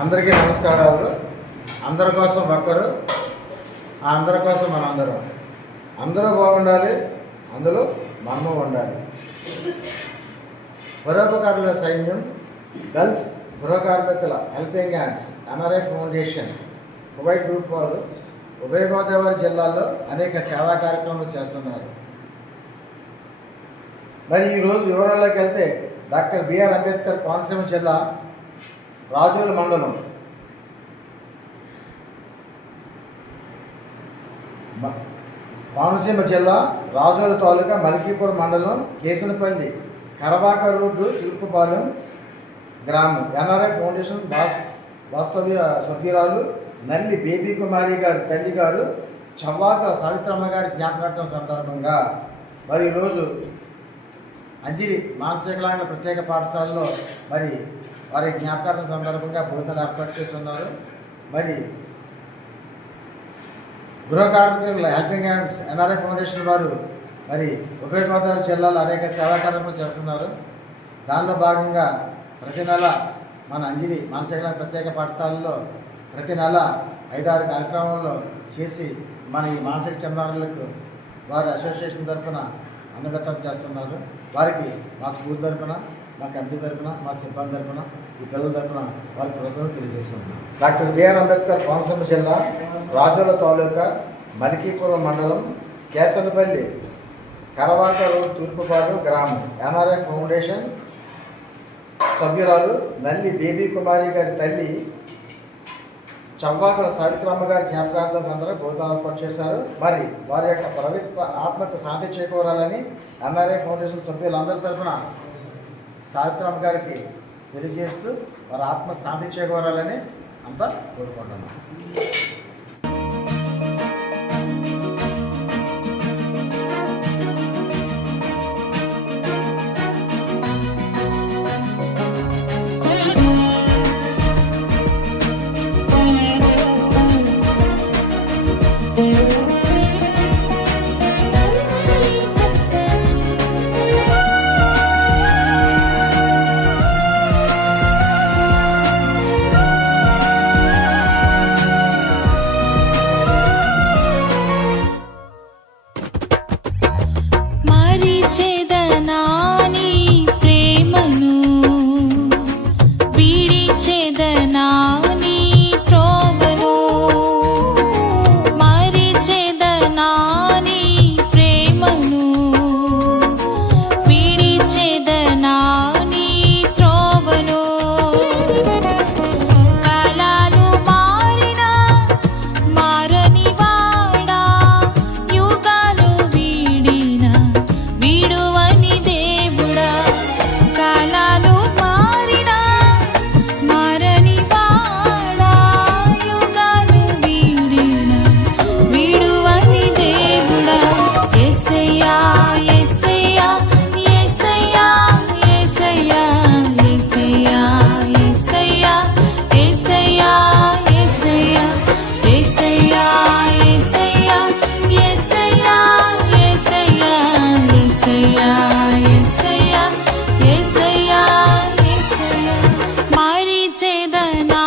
అందరికీ నమస్కారాలు. అందరి కోసం ఒక్కరు, అందరి కోసం మనందరం. అందరూ బాగుండాలి, అందులో మనము ఉండాలి. పరోపకారుల సైన్యం, గల్ఫ్ గృహ కార్మికుల helping hands, NRI foundation, Kuwait group వారు ఉభయ గోదావరి జిల్లాల్లో అనేక సేవా కార్యక్రమాలు చేస్తున్నారు. మరి ఈరోజు వివరాల్లోకి వెళ్తే డాక్టర్ బిఆర్ అంబేద్కర్ కోనసీమ జిల్లా రాజోలు మండలం కోనసీమ జిల్లా రాజోలు తాలూకా మలికీపురం మండలం కేసనపల్లి కరబాక రోడ్డు తూర్పుపాలెం గ్రామం ఎన్ఆర్ఐ ఫౌండేషన్ వాస్తవ్య సభ్యురాలు నల్లి బేబీ కుమారి గారి తల్లి గారు చవ్వాక సావిత్రమ్మ గారి జ్ఞాపకార్థం సందర్భంగా మరి ఈరోజు అంజిలి మానసిక వికలాంగుల ప్రత్యేక పాఠశాలలో మరి వారి జ్ఞాపకార్థం సందర్భంగా భోజనాలు ఏర్పాటు చేస్తున్నారు. మరి గృహ కార్మికుల హెల్పింగ్ హ్యాండ్స్ ఎన్ఆర్ఐ ఫౌండేషన్ వారు మరి ఉభయ గోదావరి జిల్లాలో అనేక సేవా కార్యక్రమాలు చేస్తున్నారు. దానిలో భాగంగా ప్రతి నెల మన అంజిలి మానసిక వికలాంగుల ప్రత్యేక పాఠశాలలో ప్రతి నెల 5-6 కార్యక్రమాల్లో చేసి మన ఈ మానసిక చిన్నారులకు వారి అసోసియేషన్ తరఫున అన్నదానం చేస్తున్నారు. వారికి మా స్కూల్ తరఫున, మా కమిటీ తరఫున, మా సిబ్బంది తరఫున, ఈ పిల్లల తరఫున వారి కృతజ్ఞతలు తెలియజేసుకుంటున్నాం. డాక్టర్ బిఆర్ అంబేద్కర్ కోనసీమ జిల్లా రాజోల తాలూకా మలికీపురం మండలం కేసనపల్లి కరవాక రోడ్ తూర్పుపాడు గ్రామం ఎన్ఆర్ఐ ఫౌండేషన్ సభ్యురాలు నల్లి బేబీ కుమారి గారి తల్లి చవ్వాకుల సావిత్రమ్మ గారి జ్ఞాపకార్థం సందర్భంగా భోజనాలు ఏర్పాటు చేశారు. మరి వారి యొక్క పవిత్ర ఆత్మకు శాంతి చేకూరాలని ఎన్ఆర్ఐ ఫౌండేషన్ సభ్యులందరి తరఫున సావిత్రమ్మ గారికి తెలియజేస్తూ వారి ఆత్మకు శాంతి చేకూరాలని అంతా కోరుకుంటున్నాం. చేదనా